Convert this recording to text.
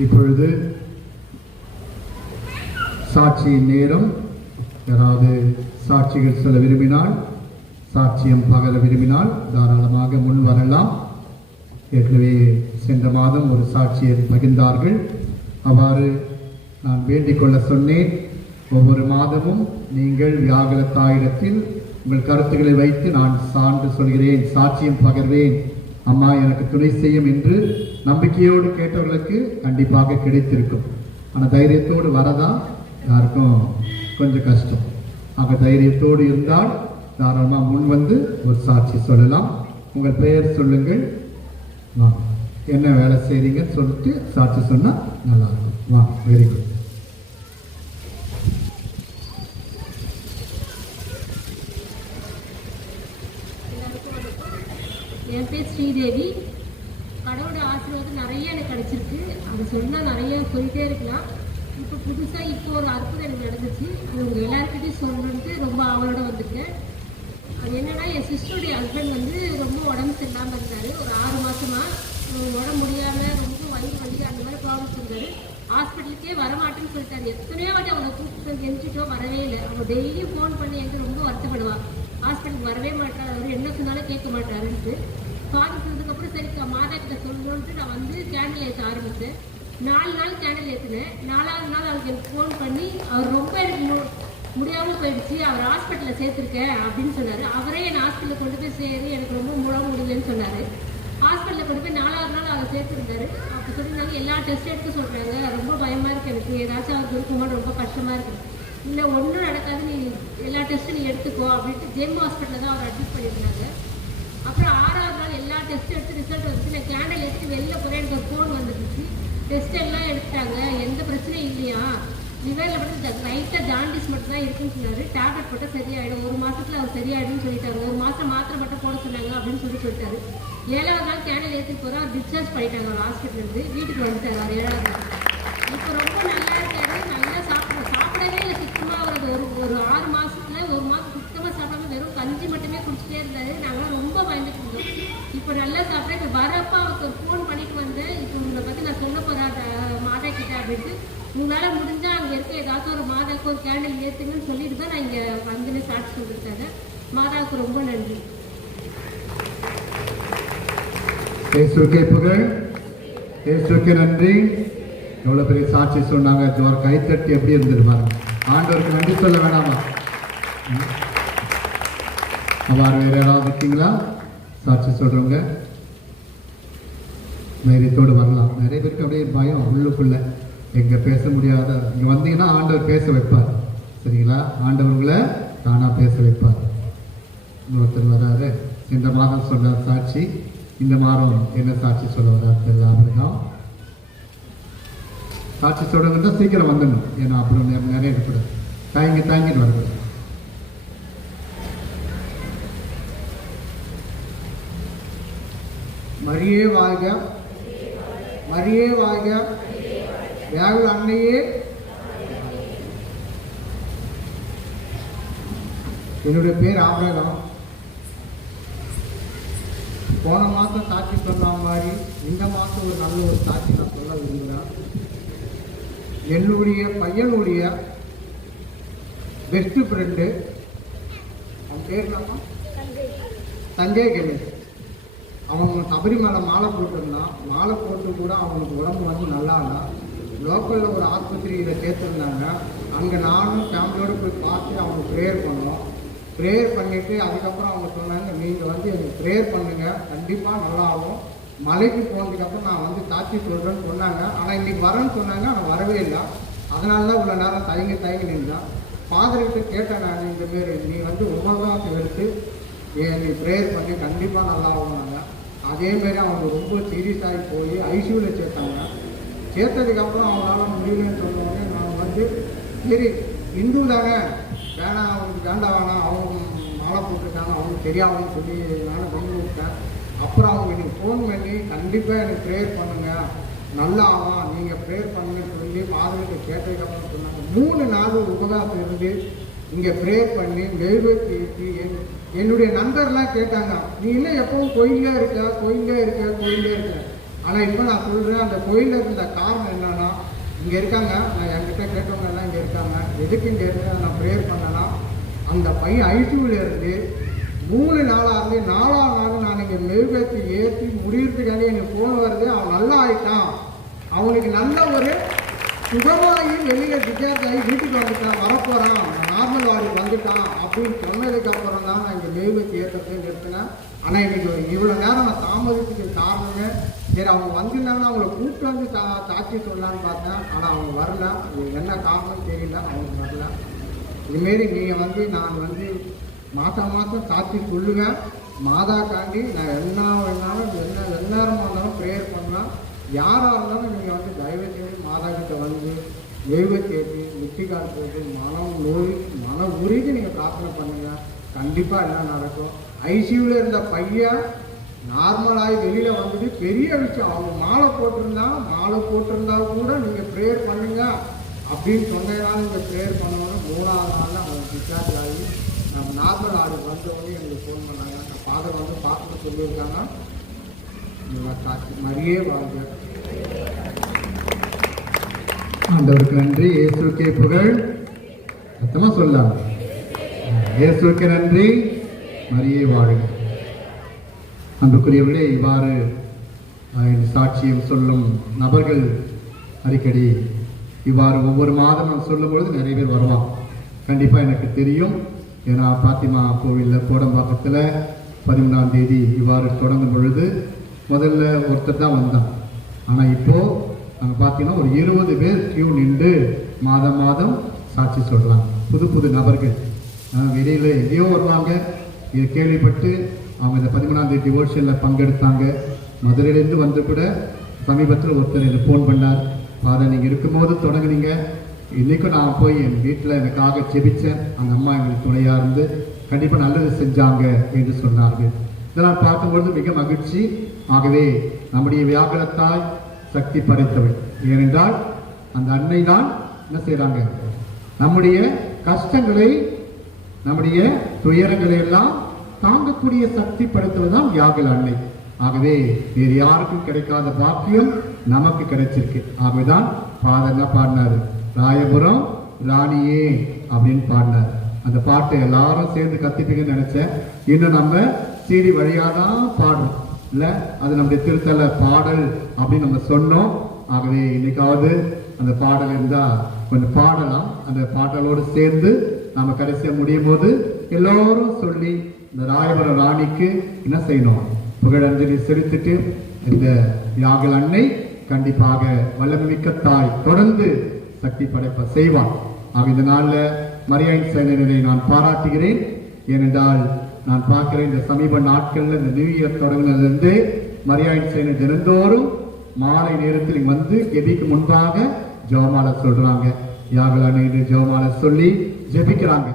இப்பொழுது சாட்சியின் நேரம். யாராவது சாட்சிகள் சொல்ல விரும்பினால், சாட்சியம் பகர விரும்பினால் தாராளமாக முன் வரலாம். ஏற்கனவே சென்ற மாதம் ஒரு சாட்சியை பகிர்ந்தார்கள். அவ்வாறு நான் வேண்டிக் கொள்ள சொன்னேன். ஒவ்வொரு மாதமும் நீங்கள் வியாகுல தாயிடத்தில் உங்கள் கருத்துக்களை வைத்து நான் சான்று சொல்கிறேன், சாட்சியம் பகர்வேன், அம்மா எனக்கு துணை செய்யும் என்று நம்பிக்கையோடு கேட்டவர்களுக்கு கண்டிப்பாக கிடைத்திருக்கும். ஆனால் தைரியத்தோடு வரதான் யாருக்கும் கொஞ்சம் கஷ்டம். ஆக தைரியத்தோடு இருந்தால் தாராளமாக முன் வந்து ஒரு சாட்சி சொல்லலாம். உங்கள் பெயர் சொல்லுங்கள், என்ன வேலை செய்றீங்கன்னு சொல்லிட்டு சாட்சி சொன்னால் நல்லா இருக்கும். வா, வெரி குட். என் பேர் ஸ்ரீதேவி. கடவுளோட ஆசீர்வாதம் நிறைய எனக்கு கிடைச்சிருக்கு. அது சொன்னால் நிறைய சொல்லிட்டே இருக்கலாம். இப்போ புதுசாக ஒரு அற்புதம் எனக்கு நடந்துச்சு. அது உங்கள் எல்லாருக்கிட்டையும் சொல்லணுன்ட்டு ரொம்ப ஆவலோட வந்துட்டேன். அது என்னன்னா, என் சிஸ்டருடைய ஹஸ்பண்ட் வந்து ரொம்ப உடம்பு சரியில்லாமல் இருந்தார். ஒரு 6 மாதமாக உடம்பு முடியாமல் ரொம்ப வலி அந்த மாதிரி ப்ராப்ளம்ஸ் இருந்தார். ஹாஸ்பிட்டலுக்கே வரமாட்டேன்னு சொல்லிட்டாரு. எத்தனையோ வாட்டி அவங்க கூப்பிட்டு கெஞ்சிட்டோ வரவே இல்லை. அவங்க டெய்லியும் ஃபோன் பண்ணி என்கிட்ட ரொம்ப வருத்தப்படுவாள். ஹாஸ்பிட்டலுக்கு வரவே மாட்டார், அவர் என்ன சொன்னாலும் கேட்க மாட்டாருன்ட்டு. பார்த்ததுக்கப்புறம் சரி மாதா கிட்ட சொல்லணுன்ட்டு நான் வந்து கேண்டில் ஏற்ற ஆரம்பித்தேன். 4 நாள் கேண்டில் ஏற்றினேன். 4ஆவது நாள் அவருக்கு எனக்கு ஃபோன் பண்ணி, அவர் ரொம்ப எனக்கு முடியாமல் போயிடுச்சு, அவர் ஹாஸ்பிட்டலில் சேர்த்துருக்கேன் அப்படின்னு சொன்னார். அவரே என்னை ஹாஸ்பிட்டலில் கொண்டு போய் சேரி எனக்கு ரொம்ப முடியலன்னு சொன்னார். ஹாஸ்பிட்டலில் கொண்டு போய் 4ஆவது நாள் அவர் சேர்த்துருந்தாரு. அப்போ சொல்லியிருந்தாங்க எல்லா டெஸ்ட் எடுக்க சொல்கிறாங்க, ரொம்ப பயமாக இருக்குது எனக்கு, ஏதாச்சும் அவருக்கு இருக்கும்போது ரொம்ப கஷ்டமாக இருக்குது. இல்லை ஒன்றும் நடக்காது, நீ எல்லா டெஸ்ட்டும் நீ எடுத்துக்கோ அப்படின்ட்டு ஜெம் ஹாஸ்பிட்டலில் தான் அவர் அட்மிட் பண்ணியிருந்தாங்க. அப்புறம் 6ஆவது நாள் எல்லா டெஸ்ட்டும் எடுத்து ரிசல்ட் வந்துச்சு. நான் கேண்டில் எடுத்து வெளில போகிறேன். எனக்கு ஒரு ஃபோன் வந்துருச்சு. டெஸ்ட் எல்லாம் எடுத்துட்டாங்க, எந்த பிரச்சனையும் இல்லையா, லிவரில் மட்டும் லைட்டாக ஜாண்டிஸ் மட்டும் தான் இருக்குன்னு சொன்னார். டேப்லெட் போட்டால் சரியாயிடும், 1 மாதத்தில் அவர் சரியாயிடும்னு சொல்லிட்டாரு. 1 மாதம் மாத்திரை மட்டும் போட சொன்னாங்க அப்படின்னு சொல்லிட்டாரு. 7ஆவது நாள் கேண்டில் ஏற்றிட்டு போகிறோம். அவர் டிஸ்சார்ஜ் பண்ணிட்டாங்க. அவர் ஹாஸ்பிட்டலேருந்து வீட்டுக்கு வந்துட்டார். அவர் 7ஆவது நாள் இப்போ ரொம்ப நல்லா இருக்காரு. நல்லா சாப்பிடவே இல்லை சுத்தமாக. அவர் ஒரு 6 மாதத்தில் 1 மாதம் சுத்தமாக சாப்பிடாம வெறும் கஞ்சி மட்டுமே குடிச்சிட்டே இருந்தார். நாங்களாம் ரொம்ப பயந்துட்டு இருந்தோம். இப்போ நல்லா சாப்பிட்டேன். இப்போ வரப்போ அவருக்கு ஒரு ஃபோன் பண்ணிட்டு வந்தேன். இப்போ உங்களை பற்றி நான் சொல்ல போகிறேன் மாதா கிட்ட அப்படின்ட்டு. உங்களால் முடிஞ்சால் அங்கே இருக்க ஏதாச்சும் ஒரு மாதாவுக்கு ஒரு கேண்டில் ஏற்றுங்கன்னு சொல்லிட்டு தான் நான் இங்கே வந்து சாட்சி சொல்லியிருக்காங்க. மாதாவுக்கு ரொம்ப நன்றி. இயேசுவுக்கே புகழ், இயேசுவுக்கே நன்றி. எவ்வளோ பெரிய சாட்சி சொன்னாங்க. ஜோர் கைத்தட்டி எப்படி இருந்துருப்பாங்க. ஆண்டவருக்கு நன்றி சொல்ல வேணாமா? அவ்வாறு வேறு யாராவது இருக்கீங்களா சாட்சி சொல்கிறவங்க? தைரியத்தோடு வரலாம். நிறைய பேருக்கு அப்படியே பயம் உள்ளுக்குள்ள, எங்கே பேச முடியாத. இங்கே வந்தீங்கன்னா ஆண்டவர் பேச வைப்பார். சரிங்களா? ஆண்டவர்களை தானாக பேச வைப்பார். இன்னொருத்தர் வராரு. இந்த மாதம் சொன்ன சாட்சி, இந்த மாதம் என்ன சாட்சி சொல்ல வராது தெரியல. அப்படிதான் சாட்சி சொல்றவங்க தான் சீக்கிரம் வந்துடணும். ஏன்னா அப்புறம் நிறைய இருக்கக்கூடாது. தாங்கிட்டு வரக்கூடாது. மரியே வாழ்க, மரியே வாழ்க, வியாகுல அன்னையே. என்னுடைய பேர் ஆபிரகாம். போன மாதம் சாட்சி சொன்ன மாதிரி இந்த மாதம் ஒரு நல்ல ஒரு சாட்சி நான் சொல்ல விரும்புகிறேன். என்னுடைய பையனுடைய பெஸ்ட் ஃப்ரெண்டு, அவன் பேர் என்னப்பா? சஞ்சய் கணேஷ். அவன் சபரிமலை மாலை போட்டிருந்தான். மாலை போட்டு கூட அவனுக்கு உடம்பு வந்து நல்லா இல்லை. லோக்கலில் ஒரு ஆஸ்பத்திரியில் சேர்த்துருந்தாங்க. அங்கே நானும் ஃபேமிலியோடு போய் பார்த்து அவங்க ப்ரேயர் பண்ணோம். ப்ரேயர் பண்ணிவிட்டு அதுக்கப்புறம் அவங்க சொன்னாங்க, நீங்கள் வந்து எனக்கு ப்ரேயர் பண்ணுங்கள், கண்டிப்பாக நல்லா ஆகும். மலைக்கு போனதுக்கப்புறம் நான் வந்து சாட்சி சொல்கிறேன்னு சொன்னாங்க. ஆனால் இன்றைக்கி வரேன்னு சொன்னாங்க, ஆனால் வரவே இல்லை. அதனால தான் இவ்வளோ நேரம் தயங்கி நின்றான். ஃபாதர்கிட்ட கேட்டேன் நான், இந்தமாரி நீ வந்து உபவாசம் எடுத்து நீ ப்ரேயர் பண்ணி கண்டிப்பாக நல்லா ஆகுனாங்க. அதேமாரி அவங்க ரொம்ப சீரியஸாகி போய் ஐசியூவில் சேர்த்தாங்க. சேர்த்ததுக்கப்புறம் அவங்களால முடியலன்னு சொன்னோடனே நான் வந்து சரி இந்து தானே வேணாம், அவங்களுக்கு வேண்டாம், அவங்க மாலை போட்டிருக்காங்க, அவங்களுக்கு தெரியாதுன்னு சொல்லி நானும் பண்ணி விட்டேன். அப்புறம் அவங்க எனக்கு ஃபோன் பண்ணி கண்டிப்பாக எனக்கு ப்ரேயர் பண்ணுங்கள், நல்லா ஆகும், நீங்கள் ப்ரேயர் பண்ணுங்கன்னு சொல்லி ஃபாதர்கிட்ட கேட்டதுக்கப்புறம் சொன்னாங்க. 3 நாள் உபவாசம் இருந்து இங்கே ப்ரேயர் பண்ணி மெழுகுவர்த்தி ஏற்றி என்னுடைய நண்பர்லாம் கேட்டாங்க, நீ இல்லை எப்பவும் கோயிலே இருக்க. ஆனால் இப்போ நான் சொல்கிறேன், அந்த கோயிலில் இருந்த காரணம் என்னன்னா, இங்கே இருக்காங்க, நான் என்கிட்ட கேட்டவங்க எல்லாம் இங்கே இருக்காங்க. எதுக்குன்னு கேட்டு நான் ப்ரேயர் பண்ணேன்னா, அந்த பையன் ஐசியூவில் இருந்து 3 நாளாக இருந்து 4ஆம் நாள் நான் இங்கே மெழுகுவர்த்தி ஏற்றி முடியறதுக்காண்டி எனக்கு ஃபோன் வருது, அவன் நல்லா ஆகிட்டான், அவனுக்கு நல்ல ஒரு சுகமாகி வெளியில் டிஸ்சார்ஜ் ஆகி வீட்டுக்கு வந்துட்டான், வரப்போகிறான், நார்மல் வார்டுக்கு வந்துட்டான் அப்படின்னு சொன்னதுக்கப்புறம் தான் நான் இங்கே மெழுகுவர்த்தி ஏற்றத்தை நிறுத்தினேன். ஆனால் இன்றைக்கி இவ்வளோ நேரம் நான் தாமதத்துக்கு காரணமே, சரி அவங்க வந்திருந்தாங்கன்னா அவங்கள கூப்பிட்டு வந்து சாட்சி சொல்லலான்னு பார்த்தேன். ஆனால் அவங்க வரல, அது என்ன காரணம் தெரியல, அவங்க வரல. இதுமாரி நீங்கள் நான் மாதம் சாட்சி சொல்லுவேன். மாதாக்காண்டி நான் என்ன வேணாலும் எந்நேரமாக இருந்தாலும் ப்ரேயர் பண்ணலாம். யாராக இருந்தாலும் நீங்கள் தயவு செஞ்சு மாதா கிட்ட மெழுகுவர்த்தி ஏற்றி முட்டிக்கால் போட்டு மன உருகி நீங்கள் பிரார்த்தனை பண்ணுங்கள். கண்டிப்பாக எல்லாம் நடக்கும். ஐசியூவில் இருந்த பையன் நார்மலாகி வெளியில் வந்துட்டு பெரிய விஷயம். அவங்க மாலை போட்டிருந்தா கூட நீங்கள் ப்ரேயர் பண்ணுங்க அப்படின்னு சொன்னதுனால நீங்கள் ப்ரேயர் பண்ணணும். 3ஆவது நாளில் அவங்க டிஸ்சார்ஜ் ஆகி நம்ம நார்மல் ஆர்டர் வந்தவொடனே எங்களுக்கு ஃபோன் பண்ணாங்க. நான் ஃபாதர் பார்த்துட்டு சொல்லியிருக்காங்க, மரியே வாழ்க. ஆண்டவருக்கு நன்றி. இயேசுக்கே புகழ். சத்தமா சொல்லலாம். இயேசுக்கு நன்றி, மரியே வாழ்க. அன்புக்குரியவர்களே, இவ்வாறு சாட்சியம் சொல்லும் நபர்கள் அடிக்கடி இவ்வாறு ஒவ்வொரு மாதம் சொல்லும் பொழுது நிறைய பேர் வருவான். கண்டிப்பாக எனக்கு தெரியும். ஏன்னா பாத்திமா கோவிலில் கோடம்பாக்கத்தில் 13ஆம் தேதி இவ்வாறு தொடங்கும் பொழுது முதல்ல ஒருத்தர் தான் வந்தான். ஆனால் இப்போது நாங்கள் பார்த்தீங்கன்னா ஒரு 20 பேர் கியூ நின்று மாதம் சாட்சி சொல்கிறாங்க. புது நபர்கள் வெளியில் எங்கேயோ வருவாங்க. இதை கேள்விப்பட்டு அவங்க இந்த 13ஆம் தேதி டிவோஷனில் பங்கெடுத்தாங்க. மதுரையிலேருந்து வந்து கூட சமீபத்தில் ஒருத்தர் எனக்கு ஃபோன் பண்ணார், ஃபாதர் நீங்கள் இருக்கும்போது தொடங்குனீங்க, இன்றைக்கும் நான் போய் என் வீட்டில் எனக்காக ஜெபித்தேன், அந்த அம்மா எங்களுக்கு துணையாக இருந்து கண்டிப்பாக நல்லது செஞ்சாங்க என்று சொன்னார்கள். இதெல்லாம் பார்க்கும்பொழுது மிக மகிழ்ச்சி. ஆகவே நம்முடைய வியாகுலத்தாய் சக்தி படைத்தவள். ஏனென்றால் அந்த அன்னை தான் என்ன செய்கிறாங்க, நம்முடைய கஷ்டங்களை நம்முடைய துயரங்களை எல்லாம் தாங்கக்கூடிய சக்தி படைத்தவள் தான் வியாகுல அன்னை. ஆகவே வேறு யாருக்கும் கிடைக்காத பாக்கியம் நமக்கு கிடைச்சிருக்கு. ஆகவேதான் ஃபாதர் என்ன பாடினாரு, ராயபுரம் ராணியே அப்படின்னு பாடினார். அந்த பாட்டை எல்லாரும் சேர்ந்து கத்திப்பீங்கன்னு நினைச்சேன். இன்னும் நம்ம சீடி வழியாக தான் பாடுறோம் இல்லை, அது நம்முடைய திருத்தல பாடல் அப்படின்னு நம்ம சொன்னோம். ஆகவே இன்னைக்காவது அந்த பாடல் இருந்தால் கொஞ்சம் பாடலாம். அந்த பாடலோடு சேர்ந்து நம்ம கடைசியாக முடியும் போது எல்லோரும் சொல்லி இந்த ராயபுரம் ராணிக்கு என்ன செய்யணும், புகழஞ்சலி செலுத்திட்டு இந்த வியாகுல அன்னை கண்டிப்பாக வல்லமை மிக்க தாய், தொடர்ந்து சக்தி படைப்ப செய்வான். ஆக இந்த நாளில் மரியாயின் சேனரை நான் பாராட்டுகிறேன். ஏனென்றால் நான் பார்க்கிறேன் இந்த சமீப நாட்களில் இந்த நியூ இயர் தொடங்கினதிலிருந்து மரியாயின் சேனை தினந்தோறும் மாலை நேரத்தில் இங்கே வந்து எதிக்கு முன்பாக ஜெபமாலை சொல்றாங்க. வியாகுல அன்னை ஜெபமாலை சொல்லி ஜெபிக்கிறாங்க.